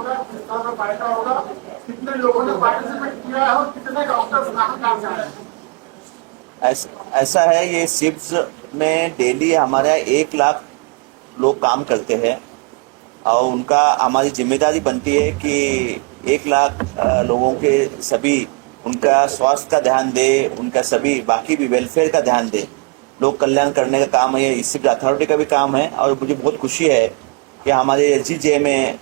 होगा, किस तरह का फायदा होगा, कितने लोगों ने पार्टिसिपेट किया है और कितने डॉक्टर्स कहाँ से आए हैं? ऐसा है, ये शिफ्ट में डेली हमारे यहाँ 1 लाख लोग काम करते हैं और उनका हमारी जिम्मेदारी बनती है कि 1 लाख लोगों के सभी उनका स्वास्थ्य का ध्यान दे, उनका सभी बाकी भी वेलफेयर का ध्यान दे। लोक कल्याण करने का काम है, ये शिफ्ट अथॉरिटी का भी काम है। और मुझे बहुत खुशी है कि हमारे एसजीजे में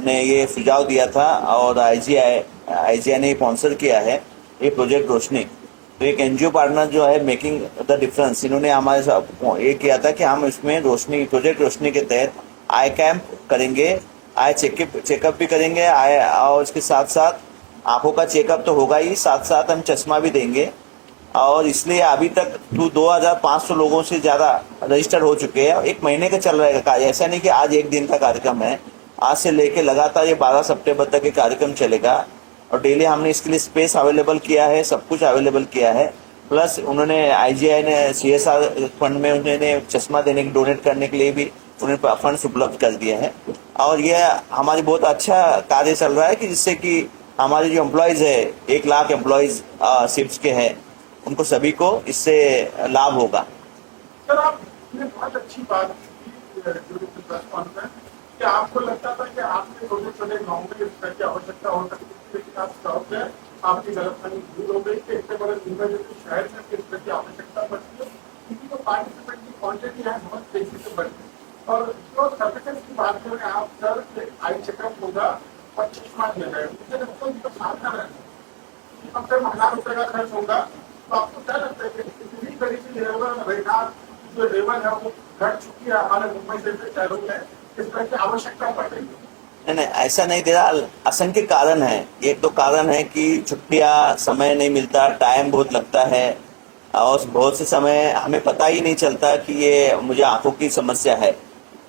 ने ये सुझाव दिया था और आईजीआई ने स्पॉन्सर किया है ये प्रोजेक्ट रोशनी। तो एक एनजीओ पार्टनर जो है मेकिंग द डिफरेंस, इन्होंने हमारे साथ ये किया था कि हम इसमें रोशनी प्रोजेक्ट रोशनी के तहत आई कैंप करेंगे, आई चेकअप भी करेंगे, आई और इसके साथ साथ आंखों का चेकअप तो होगा ही, साथ साथ हम चश्मा भी देंगे। और इसलिए अभी तक 2500 लोगों से ज़्यादा रजिस्टर हो चुके हैं। 1 महीने का चल रहेगा, ऐसा नहीं कि आज एक दिन का कार्यक्रम है। आज से लेके लगातार ये 12 सितंबर तक ये कार्यक्रम चलेगा और डेली हमने इसके लिए स्पेस अवेलेबल किया है, सब कुछ अवेलेबल किया है। प्लस उन्होंने आईजीआई ने सीएसआर फंड में उन्होंने चश्मा देने की डोनेट करने के लिए भी उन्हें फंड्स उपलब्ध कर दिए हैं। और ये हमारी बहुत अच्छा कार्य चल रहा है कि जिससे कि हमारे जो एम्प्लॉयज़ है 1 लाख एम्प्लॉयज़ शिफ्ट के हैं, उनको सभी को इससे लाभ होगा। सर, आपने बहुत अच्छी बात की प्रेस कॉन्फ्रेंस कि आपको लगता था कि आपके छोटे छोटे गाँव में इस तरह की आवश्यकता हो सकती है, लेकिन आप स्टॉप है, आपकी गलतफहमी दूर हो गई कि इतने बड़े मुंबई जैसे शहर में इस तरह की आवश्यकता पड़ती है, क्योंकि जो पार्टिसिपेंट की क्वांटिटी है बहुत तेजी से बढ़ती है। और जो सर्विसेज की बात करें आप सर, आई चेकअप होगा और चश्मा दिया जाएगा, मुझे लगता है कि साधना रहेगा, अब तक ₹1000 का खर्च होगा। तो आपको क्या लगता है कि इतनी तरीके लेवल रेखा जो लेवल है वो घट चुकी है हमारे मुंबई जैसे शहरों में, इस तरह की आवश्यकता पड़ रही है? नहीं नहीं, ऐसा नहीं दे रहा। असंख्य कारण है। एक तो कारण है कि छुट्टियां, समय नहीं मिलता, टाइम बहुत लगता है और बहुत से समय हमें पता ही नहीं चलता कि ये मुझे आंखों की समस्या है।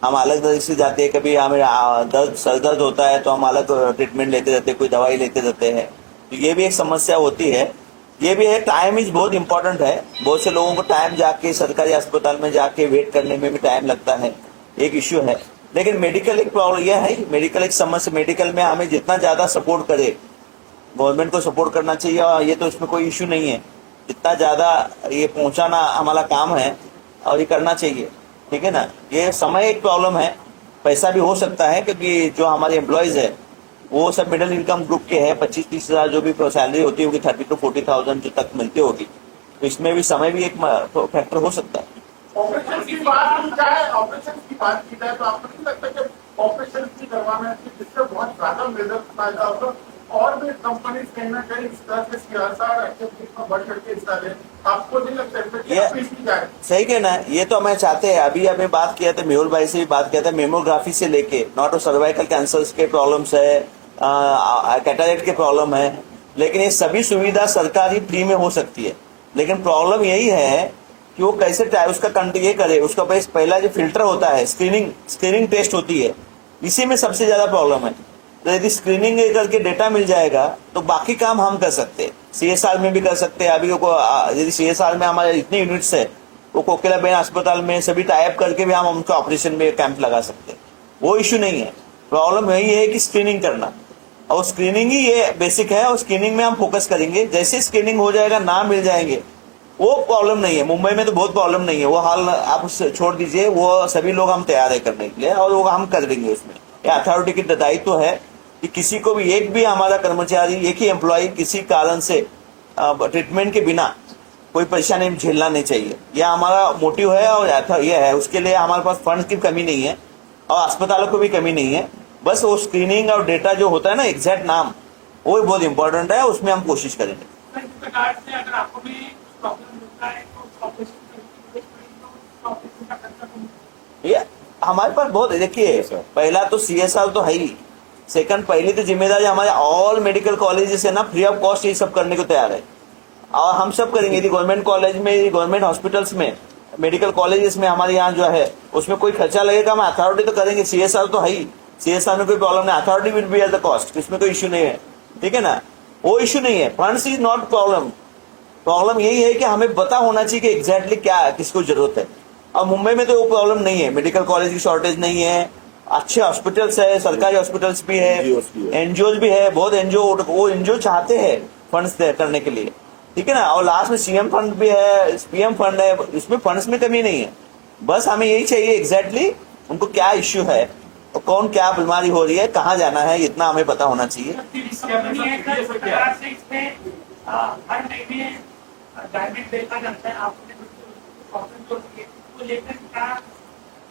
हम अलग तरह से जाते हैं, कभी हमें दर्द सर दर्द होता है तो हम अलग ट्रीटमेंट लेते रहते हैं, कोई दवाई लेते रहते हैं। तो ये भी एक समस्या होती है। ये भी है, टाइम इज बहुत इंपॉर्टेंट है। बहुत से लोगों को टाइम जाके सरकारी अस्पताल में जाके वेट करने में भी टाइम लगता है, एक इश्यू है। लेकिन मेडिकल एक प्रॉब्लम यह है, मेडिकल एक समस्या, मेडिकल में हमें जितना ज़्यादा सपोर्ट करे, गवर्नमेंट को सपोर्ट करना चाहिए और ये तो इसमें कोई इश्यू नहीं है। जितना ज़्यादा ये पहुंचाना हमारा काम है और ये करना चाहिए, ठीक है ना। ये समय एक प्रॉब्लम है, पैसा भी हो सकता है क्योंकि जो हमारे एम्प्लॉयज़ है वो सब मिडिल इनकम ग्रुप के हैं। 25-30 हज़ार जो भी सैलरी होती होगी, 30 to 40,000 जो तक मिलती होगी, तो इसमें भी समय भी एक फैक्टर हो सकता है। ऑपरेशन की बात की जाए, ऑपरेशन की बात की जाए तो आपको नहीं लगता कि ऑपरेशन की करवाने से जिससे बहुत ज्यादा रिजल्ट फायदा होगा और भी कंपनी कहीं ना कहीं इस तरह के सीआरआर एक्टिविटीज में बढ़ करके हिस्सा ले? आपको नहीं लगता है की जाए? सही कहना है, ये तो हमें चाहते हैं। अभी अभी बात किया था, मेहुल भाई से भी बात किया था, मेमोग्राफी से लेके नॉट सर्वाइकल कैंसर्स के प्रॉब्लम्स है, कैटरेक्ट के प्रॉब्लम है, लेकिन ये सभी सुविधा सरकारी फ्री में हो सकती है। लेकिन प्रॉब्लम यही है कि वो कैसे उसका ये करे। उसका पहला जो फिल्टर होता है, स्क्रीनिंग टेस्ट होती है, इसी में सबसे ज्यादा प्रॉब्लम है। तो यदि स्क्रीनिंग करके डेटा मिल जाएगा तो बाकी काम हम कर सकते हैं, सीएसआर में भी कर सकते हैं। अभी यदि सीएसआर में हमारे इतने यूनिट्स है, वो कोकिलाबेन अस्पताल में सभी टाइप करके भी हम उनका ऑपरेशन में कैंप लगा सकते हैं, वो इश्यू नहीं है। प्रॉब्लम यही है कि स्क्रीनिंग करना, और स्क्रीनिंग ही ये बेसिक है और स्क्रीनिंग में हम फोकस करेंगे। जैसे स्क्रीनिंग हो जाएगा, नाम मिल जाएंगे, वो प्रॉब्लम नहीं है। मुंबई में तो बहुत प्रॉब्लम नहीं है, वो हाल आप छोड़ दीजिए, वो सभी लोग हम तैयार है करने के लिए और वो हम कर देंगे। उसमें ये अथॉरिटी की दायित्व है कि किसी को भी, एक भी हमारा कर्मचारी, एक ही एम्प्लॉय किसी कारण से ट्रीटमेंट के बिना कोई परेशानी झेलना नहीं चाहिए। यह हमारा मोटिव है और यह है। उसके लिए हमारे पास फंड की कमी नहीं है और अस्पतालों को भी कमी नहीं है। बस वो स्क्रीनिंग और डेटा जो होता है ना, एग्जैक्ट नाम, वो बहुत इंपॉर्टेंट है, उसमें हम कोशिश करेंगे। अगर आपको भी प्रॉब्लम होता है तो ये हमारे पास बहुत, देखिए पहला तो सीएसआर तो है ही, सेकंड पहली तो जिम्मेदारी हमारे ऑल मेडिकल कॉलेजेस है ना, फ्री ऑफ कॉस्ट ये सब करने को तैयार है और हम सब करेंगे। यदि गवर्नमेंट कॉलेज में, गवर्नमेंट हॉस्पिटल्स में, मेडिकल कॉलेजेस में हमारे यहाँ जो है उसमें कोई खर्चा लगेगा, हम अथॉरिटी तो करेंगे। सीएसआर तो है ही, सीएसआर में कोई प्रॉब्लम नहीं, authority will be at the cost, इसमें कोई इश्यू नहीं है, ठीक है ना। वो इश्यू नहीं है, funds is not problem. Problem यही है कि हमें पता होना चाहिए कि एग्जैक्टली क्या किसको जरूरत है। और मुंबई में तो वो प्रॉब्लम नहीं है, मेडिकल कॉलेज की शॉर्टेज नहीं है अच्छे हॉस्पिटल्स है, सरकारी हॉस्पिटल्स भी है, NGOs भी है। एनजीओ भी है, बहुत एनजीओ, वो एनजीओ चाहते हैं फंड्स करने के लिए, ठीक है ना। और लास्ट में सीएम फंड भी है, पीएम फंड है, इसमें फंड्स में कमी नहीं है। बस हमें यही चाहिए एग्जैक्टली उनको क्या इश्यू है और कौन क्या बीमारी हो रही है, कहाँ जाना है, इतना हमें पता होना चाहिए। हर महीने डायमंड देखा जाता है, आपने कॉपरेट जो किए तो लेकर क्या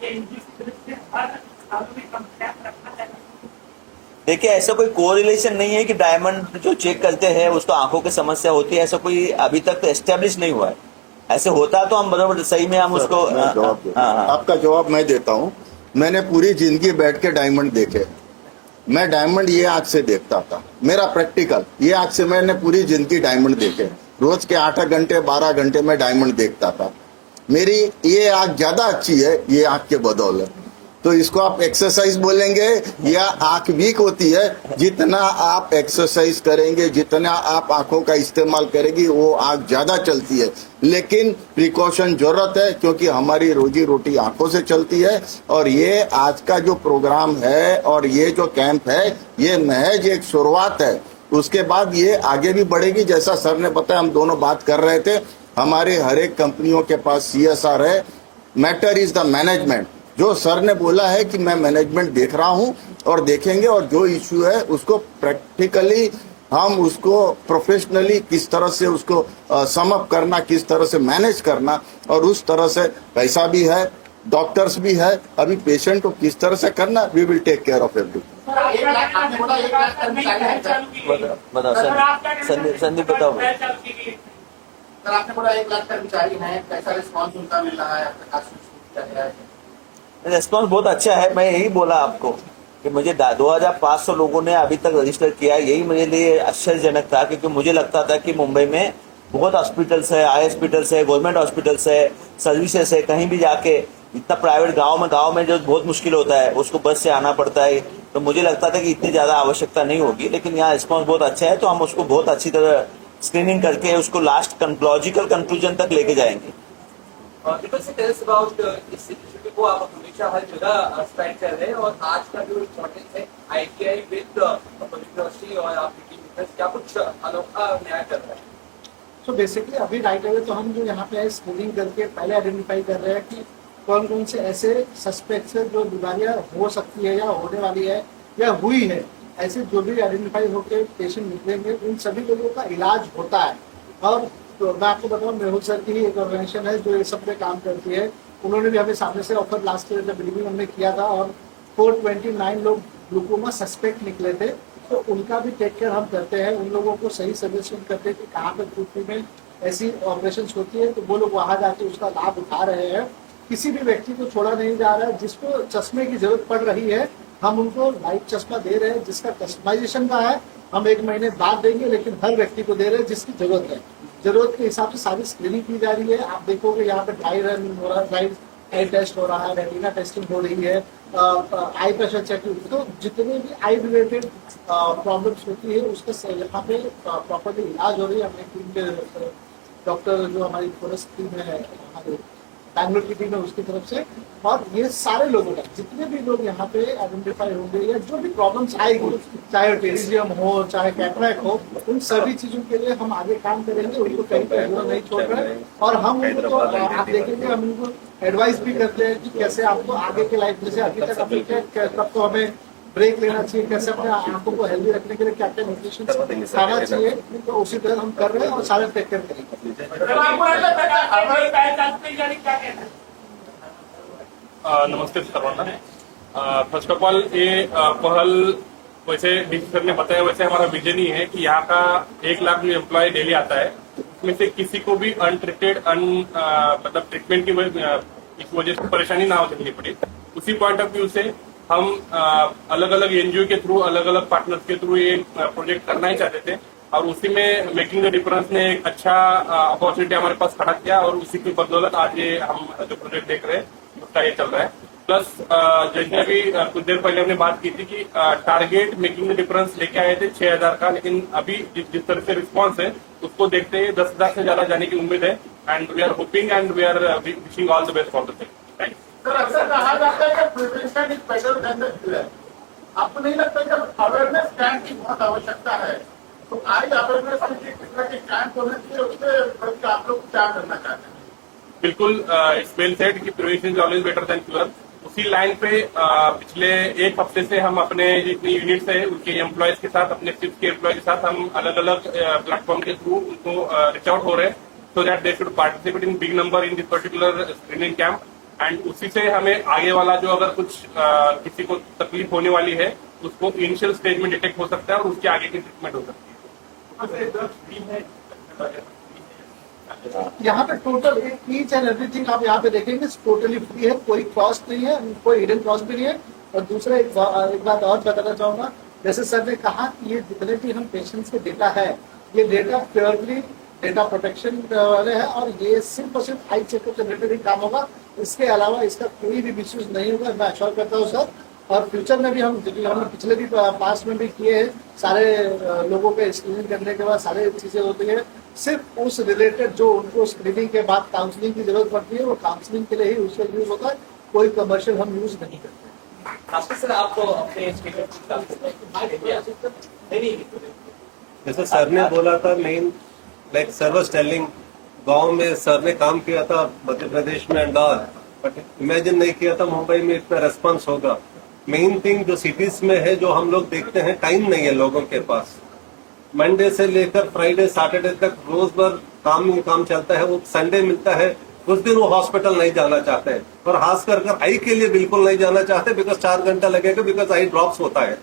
एनजीओ की तरफ से हर सालों में कंप्लेंट रखना चाहिए। देखिए ऐसा कोई कोरिलेशन नहीं है कि डायमंड जो चेक करते हैं उसको आंखों की समस्या होती है, ऐसा कोई अभी तक तो एस्टेब्लिश नहीं हुआ है। ऐसे होता तो हम बराबर सही में हम उसको मैं जवाब देता हूं। हाँ। आपका जवाब मैं देता हूँ। मैंने पूरी जिंदगी बैठ के डायमंड देखे। मैं डायमंड ये आंख से देखता था, मेरा प्रैक्टिकल ये आंख से, मैंने पूरी जिंदगी डायमंड देखे। रोज के 8 घंटे 12 घंटे में डायमंड देखता था। मेरी ये आंख ज्यादा अच्छी है ये आंख के बदौलत। तो इसको आप एक्सरसाइज बोलेंगे या आंख वीक होती है, जितना आप एक्सरसाइज करेंगे, जितना आप आंखों का इस्तेमाल करेंगी, वो आंख ज्यादा चलती है। लेकिन प्रिकॉशन जरूरत है, क्योंकि हमारी रोजी रोटी आंखों से चलती है। और ये आज का जो प्रोग्राम है और ये जो कैंप है, ये महज एक शुरुआत है। उसके बाद ये आगे भी बढ़ेगी। जैसा सर ने बताया, हम दोनों बात कर रहे थे, हमारे हर एक कंपनियों के पास CSR है। Matter is the management. जो सर ने बोला है कि मैं मैनेजमेंट देख रहा हूं और देखेंगे, और जो इश्यू है उसको प्रैक्टिकली हम उसको प्रोफेशनली किस तरह से उसको सम अप करना, किस तरह से मैनेज करना, और उस तरह से पैसा भी है, डॉक्टर्स भी है, अभी पेशेंट को किस तरह से करना, we will take care of everything. बताओ संदीप बताओ। सर आपने बोला 1 लाख कर्मचारी हैं, कैसा रिस्पॉन्स उनका मिल रहा है, आपका खास क्या है? रेस्पॉन्स बहुत अच्छा है। मैं यही बोला आपको कि मुझे 2500 लोगों ने अभी तक रजिस्टर किया है। यही मेरे लिए आश्चर्यजनक था, क्योंकि मुझे लगता था कि मुंबई में बहुत हॉस्पिटल्स है, आई हॉस्पिटल्स है, गवर्नमेंट हॉस्पिटल्स है, सर्विसेज है, कहीं भी जाके इतना प्राइवेट गांव में जो बहुत मुश्किल होता है, उसको बस से आना पड़ता है। तो मुझे लगता था कि इतनी ज़्यादा आवश्यकता नहीं होगी, लेकिन यहाँ रिस्पॉन्स बहुत अच्छा है। तो हम उसको बहुत अच्छी तरह स्क्रीनिंग करके उसको लास्ट लॉजिकल कंक्लूजन तक लेके जाएंगे। इस इनिशिएटिव को आप हमेशा हर जगह स्प्रेड कर रहे हैं, और आज का जो इम्पोर्टेंस है ITI विद यूनिवर्सिटी और आपकी टीम, क्या कुछ अनोखा न्याय कर रहा है? सो बेसिकली अभी राइट अवे तो हम जो यहाँ पे स्क्रीनिंग करके पहले आइडेंटिफाई कर रहे हैं कि कौन कौन से ऐसे सस्पेक्ट्स है जो बीमारियाँ हो सकती है या होने वाली है या हुई है। ऐसे जो भी आइडेंटिफाई होकर पेशेंट निकलेंगे, उन सभी लोगों का इलाज होता है। और तो मैं आपको बताऊँ, मेहुल सर की ही एक ऑर्गेनाइजेशन है जो ये सब पे काम करती है। उन्होंने भी हमें सामने से ऑफर लास्ट ईयर जब रिव्यू हमने किया था, और 429 लोग ग्लूकोमा सस्पेक्ट निकले थे। तो उनका भी टेक केयर हम करते हैं, उन लोगों को सही सजेशन करते हैं कि कहाँ पर पृथ्वी में ऐसी ऑपरेशन होती है, तो वो लोग वहाँ जाके उसका लाभ उठा रहे हैं। किसी भी व्यक्ति को छोड़ा नहीं जा रहा है। जिसको चश्मे की जरूरत पड़ रही है, हम उनको लाइट चश्मा दे रहे हैं, जिसका कस्टमाइजेशन का है हम 1 महीने बाद देंगे, लेकिन हर व्यक्ति को दे रहे हैं जिसकी जरूरत है। जरूरत के हिसाब से सारी स्क्रीनिंग की जा रही है। आप देखोगे यहाँ पे ड्राई रन हो रहा है, ड्राई आई टेस्ट हो रहा है, रेटिना टेस्टिंग हो रही है, आई प्रेशर चेक। तो जितने भी आई रिलेटेड प्रॉब्लम्स होती है उसका यहाँ पे प्रॉपरली इलाज हो रही है। हमारी टीम के डॉक्टर जो हमारी फॉरेस्ट टीम है, हमारे बैंगलोर की टीम है, उसकी तरफ से। और ये सारे लोगों का, जितने भी लोग यहाँ पे आइडेंटिफाई होंगे या जो भी प्रॉब्लम्स आएगी, चाहे टेरिजियम हो, चाहे कैटरैक्ट हो, उन सभी चीजों के लिए हम आगे काम करेंगे। उनको कहीं पर नहीं छोड़ रहे हैं। और हम उनको तो आप देखेंगे, हम उनको एडवाइस भी करते हैं कि कैसे आपको आगे के लाइफ, जैसे अभी तक अपनी तब तो हमें ब्रेक लेना चाहिए, कैसे अपने आंखों को हेल्दी रखने के लिए क्या क्या न्यूट्रिशन खाना चाहिए, तो उसी तरह हम कर रहे हैं और सारे टेक केयर करेंगे। नमस्ते सर्वांना। फर्स्ट ऑफ ऑल ये पहल, वैसे डीसी सर ने बताया वैसे हमारा विजन ही है कि यहाँ का 1 लाख जो एम्प्लॉय डेली आता है, उसमें से किसी को भी अनट्रीटेड मतलब ट्रीटमेंट की वजह से परेशानी ना हो झेलनी पड़े। उसी पॉइंट ऑफ व्यू से हम अलग अलग एनजीओ के थ्रू, अलग अलग पार्टनर्स के थ्रू ये प्रोजेक्ट करना ही चाहते थे, और उसी में मेकिंग द डिफरेंस ने एक अच्छा अपॉर्चुनिटी हमारे पास खड़ा किया, और उसी की बदौलत आज ये हम जो प्रोजेक्ट देख रहे हैं उसका ये चल रहा है। प्लस जैसे अभी कुछ देर पहले हमने बात की थी कि टारगेट मेकिंग द डिफरेंस लेके आए थे 6000 का, लेकिन अभी जिस तरह से रिस्पॉन्स है उसको देखते हुए 10,000 से ज्यादा जाने की उम्मीद है। And we are hoping and we are wishing all the best for the thing. Thanks. Sir अक्सर कहा जाता है कि prevention is better than the cure. आपको नहीं लगता कि अवेयरनेस कैंप की बहुत आवश्यकता है? तो आज अवेयरनेस के कैंप होने चाहिए, उससे प्रति आप लोग क्या करना चाहते हैं? बिल्कुल इट्स वेल सेड कि prevention is always better than cure. उसी लाइन पे पिछले एक हफ्ते से हम अपने जितनी यूनिट्स है उनके एम्प्लॉयज के साथ, अपने शिफ्ट के एम्प्लॉय के साथ हम अलग अलग प्लेटफॉर्म के थ्रू उनको रीच आउट हो रहे हैं so that they should participate in big number in this particular screening camp. And उसी से हमें आगे वाला जो अगर कुछ किसी को तकलीफ होने वाली है उसको इनिशियल स्टेज में डिटेक्ट हो सकता है और उसके आगे की ट्रीटमेंट हो सकती है। यहाँ पे टोटल ईच एंड एवरीथिंग आप यहाँ पे देखेंगे टोटली फ्री है, कोई कॉस्ट नहीं है, कोई हिडन कॉस्ट भी नहीं है। और दूसरा एक बात और बताना चाहूंगा, जैसे सर ने कहा कि ये जितने भी हम पेशेंट्स के डेटा है, ये डेटा प्योरली डेटा प्रोटेक्शन वाले हैं और ये सिर्फ और सिर्फ आई चेकअप से रिलेटेड ही काम होगा। इसके अलावा इसका कोई भी मिसयूज नहीं होगा, मैं अश्योर करता हूँ सर। और फ्यूचर में भी हमने पिछले भी पास में भी किए हैं, सारे लोगों पे स्क्रीनिंग करने के बाद सारे चीजें होती है, सिर्फ उस रिलेटेड जो उनको स्क्रीनिंग के बाद काउंसलिंग की जरूरत पड़ती है वो काउंसलिंग के लिए ही उसका यूज होता है, कोई कमर्शियल हम यूज नहीं करते। आपके सर आपको अपने जैसे सर ने बोला था, main like sir was telling, गांव में सर ने काम किया था मध्य प्रदेश में एंड ऑल, बट इमेजिन नहीं किया था मुंबई में इतना रेस्पॉन्स होगा। मेन थिंग जो सिटीज में है, जो हम लोग देखते हैं, टाइम नहीं है लोगों के पास। मंडे से लेकर फ्राइडे सैटरडे तक रोज भर काम ही काम चलता है, वो संडे मिलता है उस दिन वो हॉस्पिटल नहीं जाना चाहते हैं, और खास कर आई के लिए बिल्कुल नहीं जाना चाहते, बिकॉज 4 घंटा लगेगा, बिकॉज आई ड्रॉप्स होता है,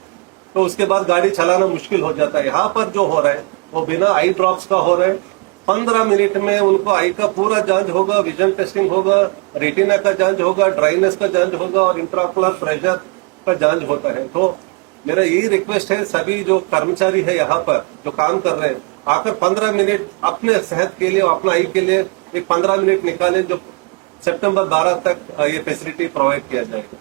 तो उसके बाद गाड़ी चलाना मुश्किल हो जाता है। यहाँ पर जो हो रहा है वो बिना आई ड्रॉप्स का हो रहा है। 15 मिनट में उनको आई का पूरा जांच होगा, विजन टेस्टिंग होगा, रेटिना का जांच होगा, ड्राइनेस का जांच होगा और इंट्राओकुलर प्रेशर का जांच होता है। तो मेरा यही रिक्वेस्ट है, सभी जो कर्मचारी है यहाँ पर जो काम कर रहे हैं, आकर 15 मिनट अपने सेहत के लिए, अपना आई के लिए एक 15 मिनट निकालें, जो सितंबर 12 तक ये फैसिलिटी प्रोवाइड किया जाएगा।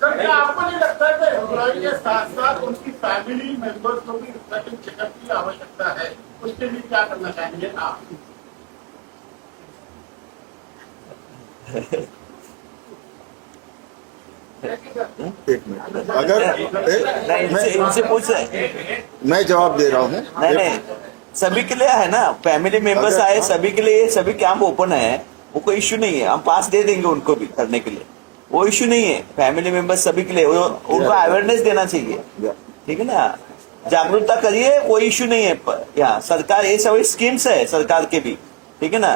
सर क्या आपको नहीं लगता है कि एम्प्लॉय के साथ साथ उनकी फैमिली मेंबर्स को भी सेकंड चेकअप की आवश्यकता है? उसके लिए क्या करना चाहेंगे आप? एक मिनट, अगर इनसे पूछ रहे, मैं जवाब दे रहा हूँ। नहीं सभी के लिए है ना, फैमिली मेंबर्स आए सभी के लिए, सभी कैंप ओपन है, वो कोई इश्यू नहीं है, हम पास दे देंगे उनको भी करने के लिए, वो इश्यू नहीं है। फैमिली मेंबर्स सभी के लिए, उनको अवेयरनेस देना चाहिए, ठीक है ना, जागरूकता करिए, कोई इश्यू नहीं है। यहाँ सरकार ये सभी स्कीम्स है सरकार के भी, ठीक है ना,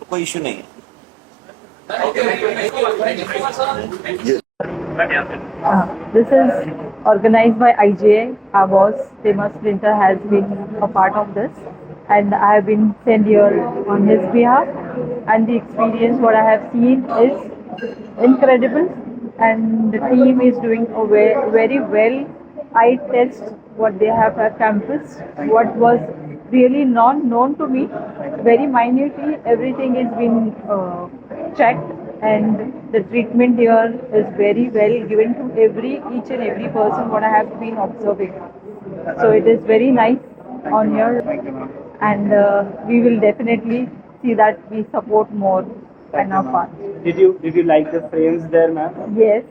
तो कोई इश्यू नहीं है। This is organized by IJA. Our boss, Famous Splinter, has been a part of this, and I have been sent here on his behalf. And the experience, what I have seen, is incredible. And the team is doing a very well. I test what they have at campus, what was really non-known to me, very minutely. Everything is been checked. And the treatment here is very well given to each and every person what I have been observing. So it is very nice on here, and we will definitely see that we support more in our part. Did you like the frames there, ma'am? Yes,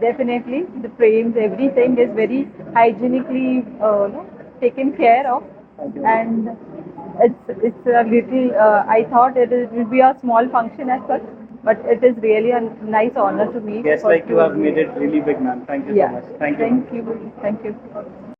definitely. The frames, everything is very hygienically taken care of, and it's a little. I thought it will be a small function as such, but it is really a nice honor to me. Yes, like you have made it really big, ma'am. Thank you so much. Thank you. Thank you.